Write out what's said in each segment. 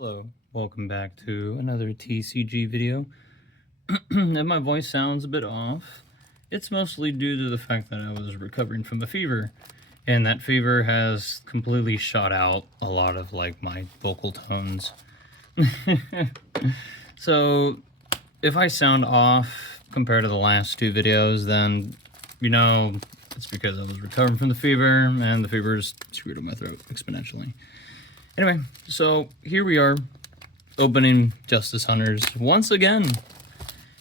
Hello, welcome back to another TCG video. If my voice sounds a bit off, it's mostly due to the fact that I was recovering from a fever, and that fever has completely shot out a lot of like my vocal tones. So if I sound off compared to the last two videos, then you know it's because I was recovering from the fever, and the fever's screwed up my throat exponentially. Anyway, so here we are, opening Justice Hunters once again,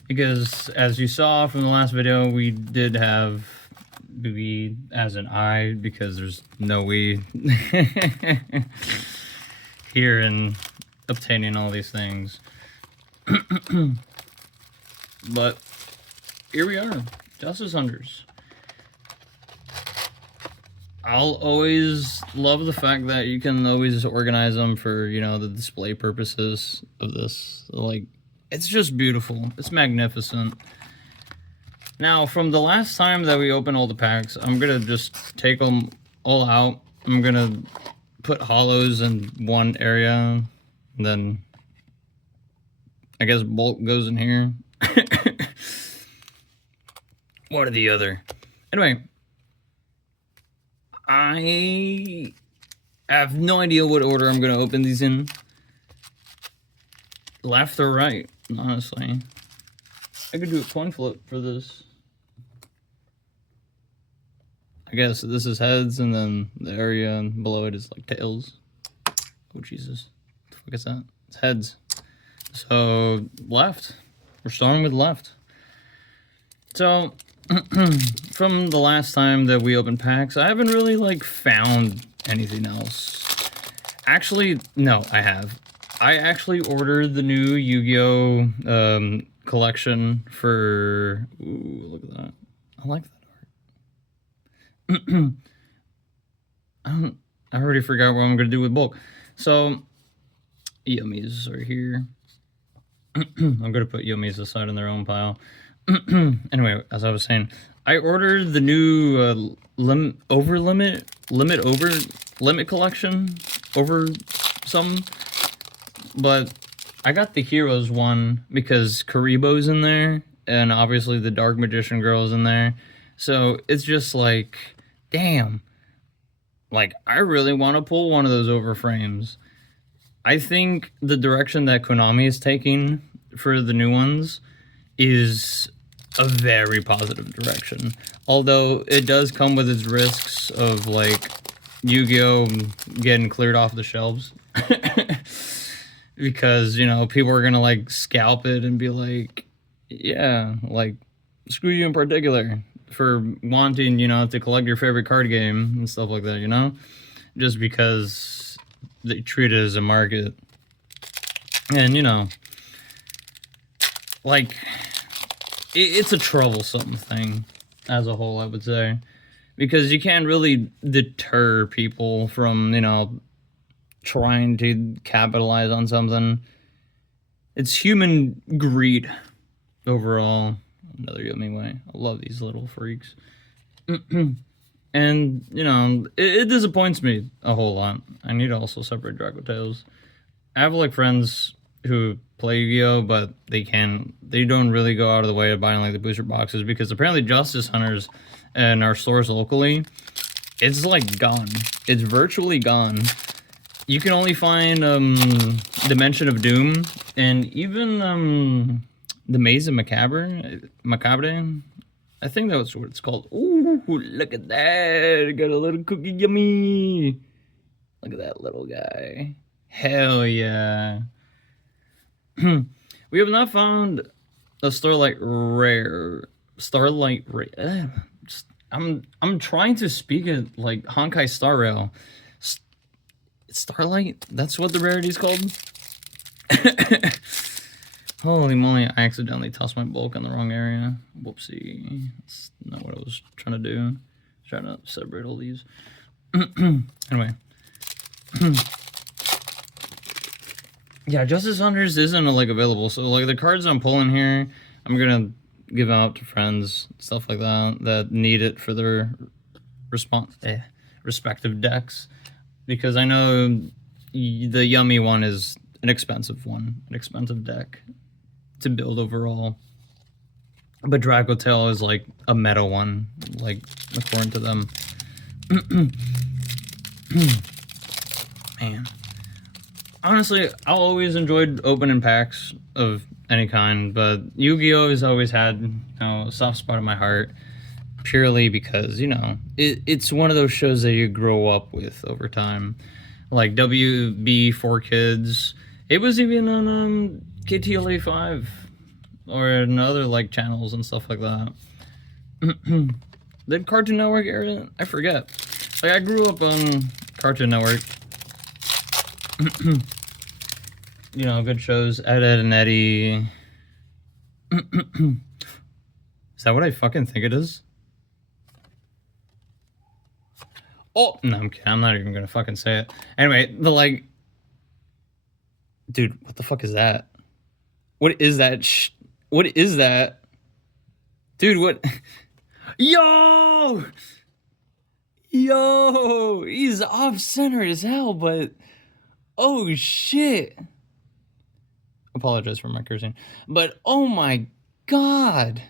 because as you saw from the last video, we did have we as an I, because there's no we here in obtaining all these things. But here we are, Justice Hunters. I'll always love the fact that you can always organize them for, you know, the display purposes of this. Like, it's just beautiful. It's magnificent. Now, from the last time that we opened all the packs, I'm going to just take them all out. I'm going to put hollows in one area. And then, I guess bulk goes in here. What are the other? Anyway. I have no idea what order I'm going to open these in. Left or right, honestly. I could do a coin flip for this. I guess this is heads, and then the area below it is like tails. Oh, Jesus. What the fuck is that? It's heads. So, left. We're starting with left. So, from the last time that we opened packs, I haven't really, like, found anything else. Actually, no, I have. I actually ordered the new Yu-Gi-Oh! Collection for... Ooh, look at that. I like that art. I already forgot what I'm going to do with bulk. So, Yummies are here. I'm going to put Yummies aside in their own pile. Anyway, as I was saying, I ordered the new limit collection over some, but I got the Heroes one because Karibo's in there, and obviously the Dark Magician Girl's in there. So it's just like, damn, like I really want to pull one of those over frames. I think the direction that Konami is taking for the new ones is a very positive direction, although it does come with its risks of like Yu-Gi-Oh! Getting cleared off the shelves because, you know, people are gonna like scalp it and be like, yeah, like screw you in particular for wanting, you know, to collect your favorite card game and stuff like that, you know, just because they treat it as a market. And, you know, like, it's a troublesome thing as a whole, I would say, because you can't really deter people from, you know, trying to capitalize on something. It's human greed overall. Another yummy way. I love these little freaks. And, you know, it disappoints me a whole lot. I need to also separate Draco Tales. I have, like, friends who play Yu-Gi-Oh, but they don't really go out of the way of buying like the booster boxes, because apparently Justice Hunters and our stores locally, it's like gone. It's virtually gone. You can only find Dimension of Doom and even the Maze of Macabre. I think that's what it's called. Ooh, look at that. Got a little cookie, yummy. Look at that little guy. Hell yeah. We have not found a Starlight Rare. I'm trying to speak it like Honkai Star Rail. Starlight? That's what the rarity is called? Holy moly, I accidentally tossed my bulk in the wrong area. Whoopsie. That's not what I was trying to do. I was trying to separate all these. Anyway. Yeah, Justice Hunters isn't like available, so like the cards I'm pulling here, I'm gonna give out to friends, stuff like that need it for their respective decks, because I know the yummy one is an expensive one, an expensive deck to build overall. But Dracotail is like a meta one, like according to them. Man. Honestly, I always enjoyed opening packs of any kind, but Yu-Gi-Oh! Has always had a soft spot in my heart, purely because, it's one of those shows that you grow up with over time. Like WB for Kids. It was even on KTLA 5 or in other like channels and stuff like that. Did Cartoon Network air it? I forget. Like, I grew up on Cartoon Network. Good shows. Ed, Edd and Eddy. Is that what I fucking think it is? Oh, no, I'm kidding. I'm not even gonna fucking say it. Anyway, dude, what the fuck is that? What is that? What is that? Dude, what? Yo! Yo! He's off-center as hell, but... Oh, shit. Apologize for my cursing. But, oh my god.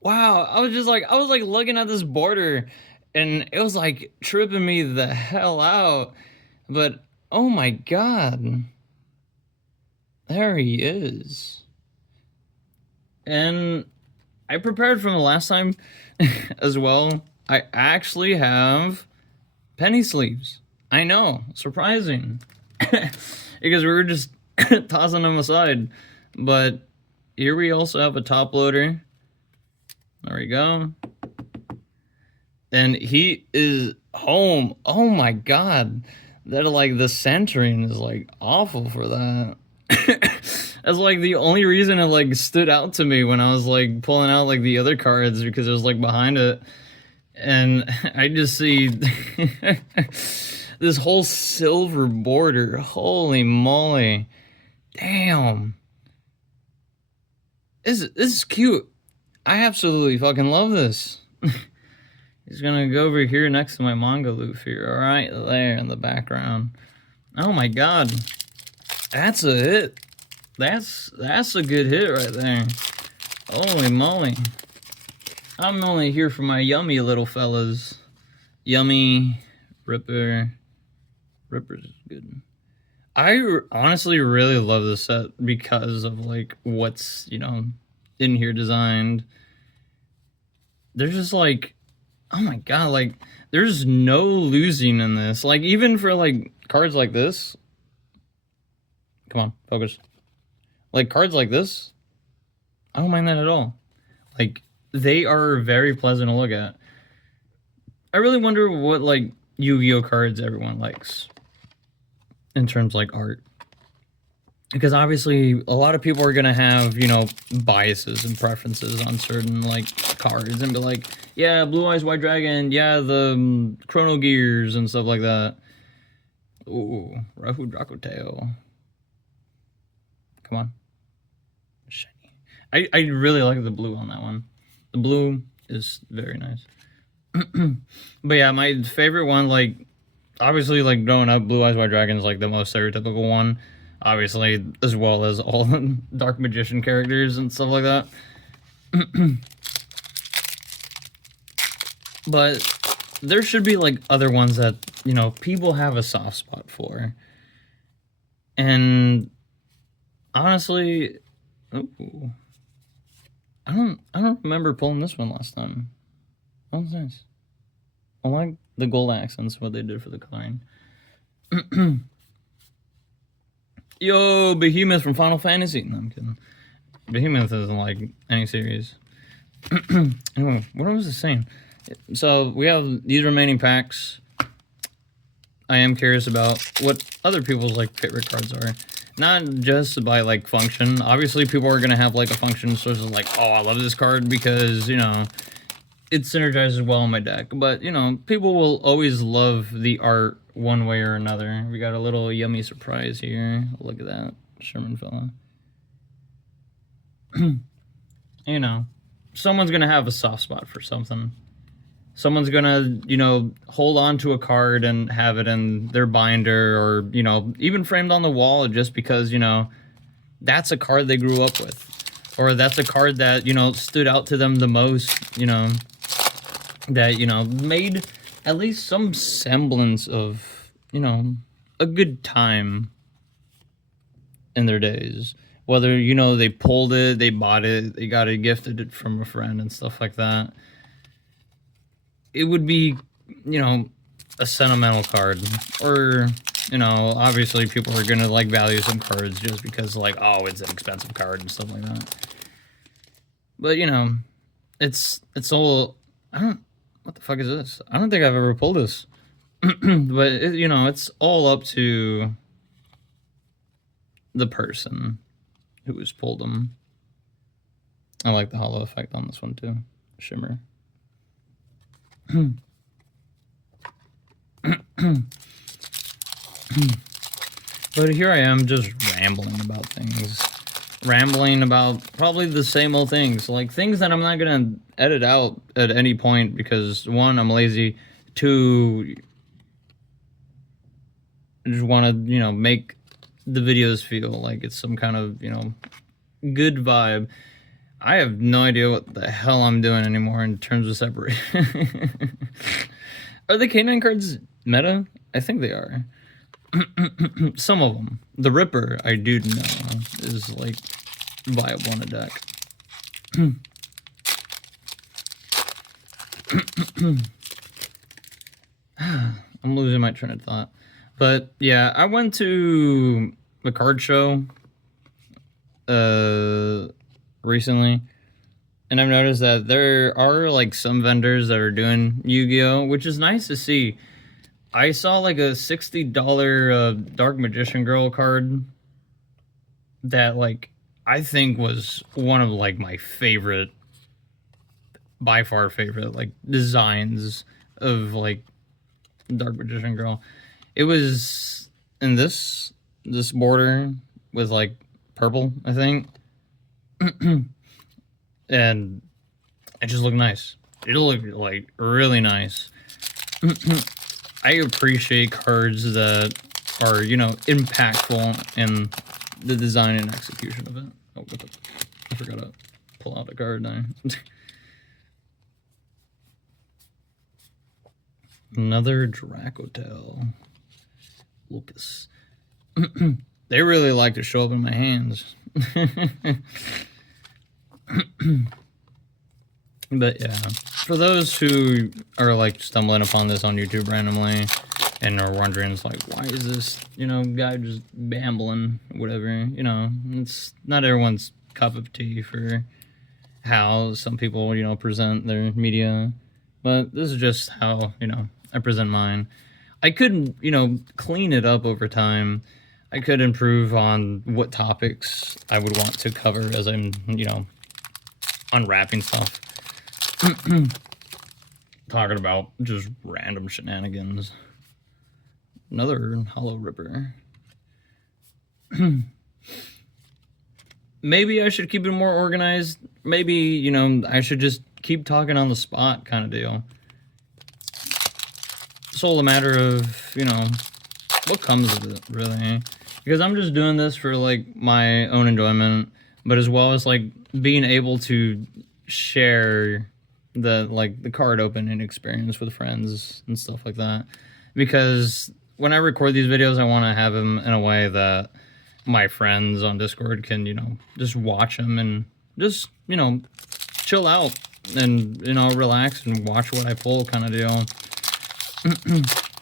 Wow, I was looking at this border, and it was like tripping me the hell out. But, oh my god. There he is. And I prepared from the last time as well. I actually have penny sleeves. I know, surprising. Because we were just tossing them aside. But here we also have a top loader. There we go. And he is home. Oh my god. That the centering is awful for that. That's the only reason it stood out to me when I was pulling out the other cards, because it was behind it. And I just see this whole silver border. Holy moly. Damn. This is cute. I absolutely fucking love this. He's gonna go over here next to my manga Luffy, right there in the background. Oh my god. That's a hit. That's a good hit right there. Holy moly. I'm only here for my yummy little fellas. Yummy, Ripper. Ripper's good. I honestly really love this set because of what's, in here designed. There's just oh my god, there's no losing in this. Even for cards like this. Come on, focus. Cards like this, I don't mind that at all. They are very pleasant to look at. I really wonder what Yu-Gi-Oh cards everyone likes in terms art. Because obviously a lot of people are gonna have, biases and preferences on certain cards and be yeah, Blue Eyes White Dragon, yeah, the Chrono Gears and stuff like that. Ooh, Rahu Dracotail. Come on. Shiny. I really like the blue on that one. The blue is very nice. But yeah, my favorite one, obviously, growing up, Blue Eyes White Dragon is the most stereotypical one. Obviously, as well as all the Dark Magician characters and stuff like that. But there should be other ones that, people have a soft spot for. And honestly, ooh, I don't remember pulling this one last time. That was nice. I like the gold accents, what they did for the coloring. Yo, Behemoth from Final Fantasy. No, I'm kidding. Behemoth isn't any series. Anyway, what was I saying? So we have these remaining packs. I am curious about what other people's favorite cards are. Not just by function. Obviously, people are gonna have a function source of oh, I love this card because it synergizes well in my deck. But people will always love the art one way or another. We got a little yummy surprise here. Look at that, Sherman fella. Someone's gonna have a soft spot for something. someone's gonna, hold on to a card and have it in their binder, or, even framed on the wall just because, that's a card they grew up with. Or that's a card that, stood out to them the most, that, made at least some semblance of, a good time in their days. Whether, they pulled it, they bought it, they got it gifted from a friend and stuff like that. It would be, a sentimental card. Or, obviously people are gonna, like, value some cards just because, like, oh, it's an expensive card and stuff like that. But, it's all... What the fuck is this? I don't think I've ever pulled this. But, it's all up to the person who has pulled them. I like the hollow effect on this one, too. Shimmer. But here I am just rambling about things. Rambling about probably the same old things. Like, things that I'm not gonna edit out at any point because, one, I'm lazy. Two, I just want to, make the videos feel like it's some kind of, good vibe. I have no idea what the hell I'm doing anymore in terms of separation. Are the K9 cards meta? I think they are. Some of them. The Ripper, I do know, is, like, viable on a deck. I'm losing my train of thought. But, yeah, I went to a card show recently, and I've noticed that there are, like, some vendors that are doing Yu-Gi-Oh!, which is nice to see. I saw, like, a $60 Dark Magician Girl card that, like, I think was one of, like, my favorite, by far favorite, like, designs of, like, Dark Magician Girl. It was in this border with, like, purple, I think. And it just looked nice. It looked, like, really nice. I appreciate cards that are, impactful in the design and execution of it. Oh, what the... I forgot to pull out a card now. Another Dracotel. Lucas. They really like to show up in my hands. But yeah, for those who are, like, stumbling upon this on YouTube randomly and are wondering, it's like, why is this, guy just bambling, whatever, it's not everyone's cup of tea for how some people, present their media, but this is just how, I present mine. I could, clean it up over time. I could improve on what topics I would want to cover as I'm, unwrapping stuff. Talking about just random shenanigans. Another hollow Ripper. Maybe I should keep it more organized. Maybe, I should just keep talking on the spot kind of deal. It's all a matter of, what comes of it, really. Because I'm just doing this for, like, my own enjoyment, but as well as, like, being able to share the card opening experience with friends and stuff like that. Because when I record these videos, I want to have them in a way that my friends on Discord can, just watch them and just, chill out and, relax and watch what I pull kind of deal.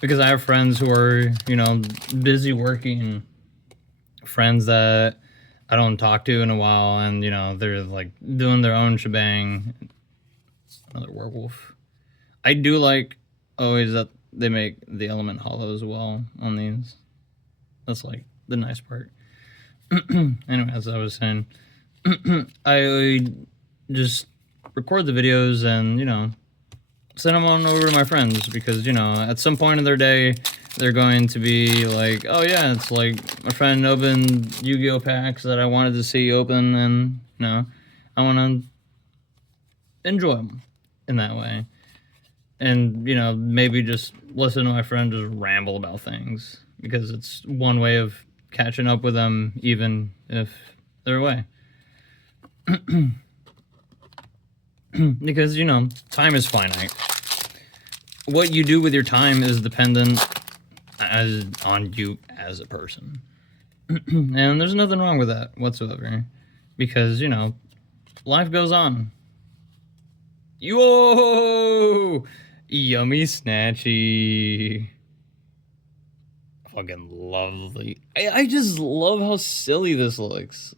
Because I have friends who are, busy working, friends that I don't talk to in a while, and, they're, like, doing their own shebang. Another werewolf. I do like always that they make the element hollow as well on these. That's, like, the nice part. Anyway, as I was saying, I just record the videos and, send them on over to my friends because, at some point in their day, they're going to be like, oh yeah, it's like my friend opened Yu-Gi-Oh! Packs that I wanted to see open, and, I want to enjoy them in that way. and you know, maybe just listen to my friend just ramble about things, because it's one way of catching up with them even if they're away. Because, you know, time is finite. What you do with your time is dependent on you as a person. And there's nothing wrong with that whatsoever, because, you know, life goes on. Yo! Yummy snatchy. Fucking lovely. I just love how silly this looks.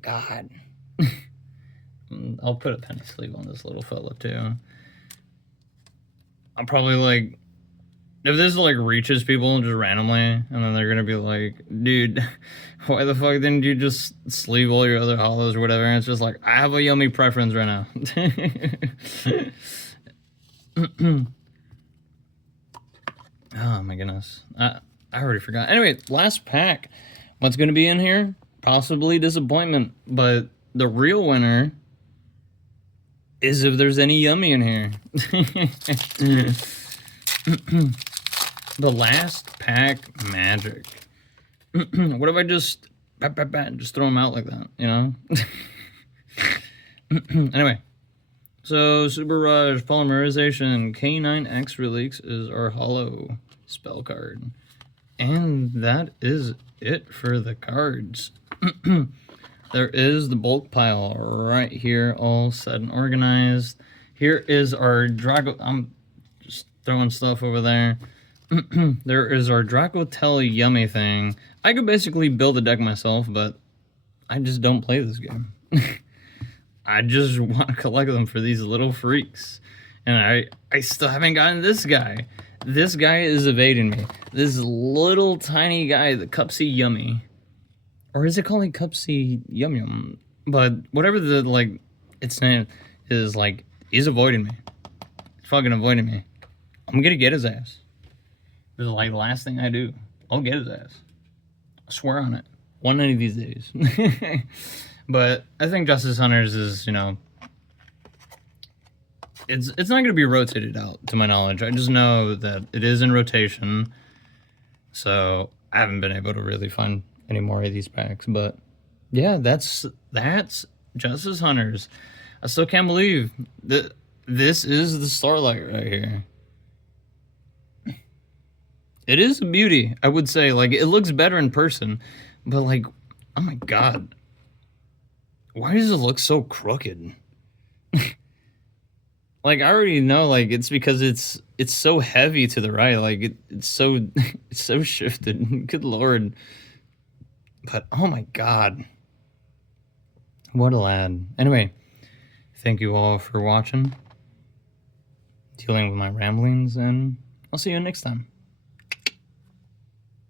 God. I'll put a penny sleeve on this little fella too. I'm probably like, if this like reaches people just randomly, and then they're gonna be like, dude, why the fuck didn't you just sleeve all your other hollows or whatever? And it's just like, I have a yummy preference right now. Oh my goodness. I already forgot. Anyway, last pack. What's gonna be in here? Possibly disappointment, but the real winner is if there's any yummy in here. The last pack magic. What if I just just throw them out like that, you know? Anyway, so Super Rush, Polymerization, K9X Release is our hollow spell card. And that is it for the cards. There is the bulk pile right here, all set and organized. Here is our Drago. I'm just throwing stuff over there. There is our Dracotel Yummy thing. I could basically build a deck myself, but I just don't play this game. I just want to collect them for these little freaks. And I still haven't gotten this guy. This guy is evading me. This little tiny guy, the Cupsy Yummy. Or is it called Cupsy Yum Yum? But whatever the, like, its name is, like, he's avoiding me. He's fucking avoiding me. I'm gonna get his ass. This is, like, the last thing I do. I'll get his ass. I swear on it. One of these days. But I think Justice Hunters is, you know, it's not going to be rotated out, to my knowledge. I just know that it is in rotation. So I haven't been able to really find any more of these packs. But yeah, that's Justice Hunters. I still can't believe that this is the Starlight right here. It is a beauty, I would say. Like, it looks better in person. But, like, oh my god. Why does it look so crooked? Like, I already know, like, it's because it's so heavy to the right. Like, it's so it's so shifted. Good lord. But oh my god. What a lad. Anyway, thank you all for watching, dealing with my ramblings, and I'll see you next time.